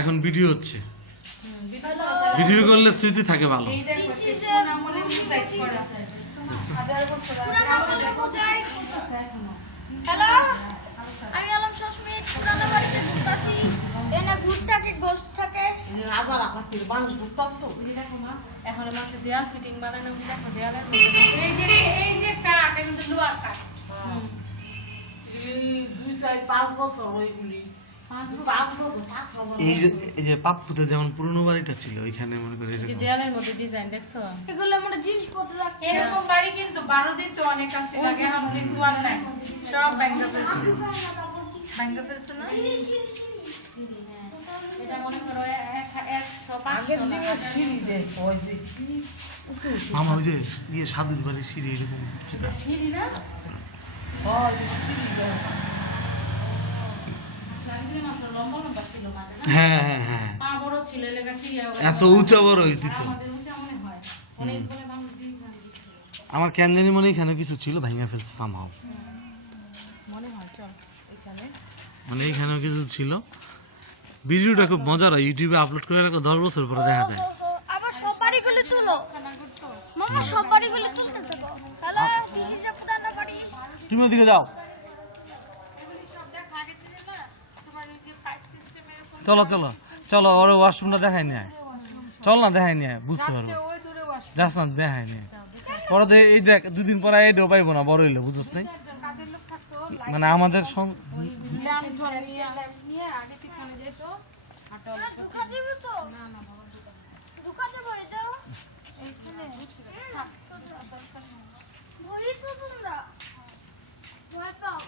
এখন ভিডিও হচ্ছে, ভিডিও করলে স্মৃতি থাকে ভালো। হ্যালো, আমি আলম সসমিত পুরানো বাড়িতে ঘুরতাছি। এনে ঘুরটাকে গোস্ট থাকে আবার আকাশের মানুষ ঢুকতাম তো এখন মাসে দেয়াল ফিটিং বানানো কি দেখো দেয়ালের এই যে কাঠ কিন্তু লোহার কাঠ। এই 2-4-5 বছর ওইগুলি 5 বছর 5 হবে এই যে পাপ্পুতে যেমন পুরনো বাড়িটা ছিল ওইখানে মনে করি যে এরকম দেয়ালের মধ্যে ডিজাইন দেখছো, এগুলো আমরা জিনিসপত্র রাখি। এরকম বাড়ি কিন্তু 12 দিন তো অনেক আছে, আগে এখন কিন্তু আর নাই, সব ভাঙা ফেলছে, ভাঙা ফেলছে না। এটা মনে করো 100-500 আগের দিনে সিঁড়ি দেয় ওই যে কি উঁচু মামা ওই যে ইয়ে সাধুর বাড়ির সিঁড়ি এরকম চিপা। সিঁড়ি না হয় সিঁড়ি দেয় লাগলে মাত্র লম্বা লম্বা ছিল মানে না, হ্যাঁ হ্যাঁ হ্যাঁ, পা বড় ছিল এলাকা সিঁড়ি এত উঁচা বড় দিত। আমাদের উঁচা মনে হয় অনেক বলে মানুষ আমার কেন জানি মনে হয় এখানে কিছু ছিল, ভাঙা ফেলছে সামহাও। মনে হয় চল এখানে মানে এখানেও কিছু ছিল। ভিডিওটা খুব মজার হয়, ইউটিউবে আপলোড করে রাখলে 10 বছর পরে দেখা যায়। আবার সব বাড়িগুলো তুলো মামা, সব বাড়িগুলো তুলতে থাকো। হ্যালো, দিস ইজ পুরানো বাড়ি। তুমি ওদিকে যাও, চলো চলো চলো, ওর ওয়াশরুমটা দেখাই নিয়ে আয়। চল না দেখাই নিয়ে আয়, বুঝতে পারবো। যাস না দেখাই নিয়ে পরে এই দেখ 2 দিন পরে এই পাইবো না, বড় হইলো বুঝছ নাই। মানে আমাদের নিয়ে আগে পিছনে যেত হাঁটা ঢুকা যাবে তো? ঢুকা যাবো এটা? এইখানে বই তো তোমরা ভয় পাও।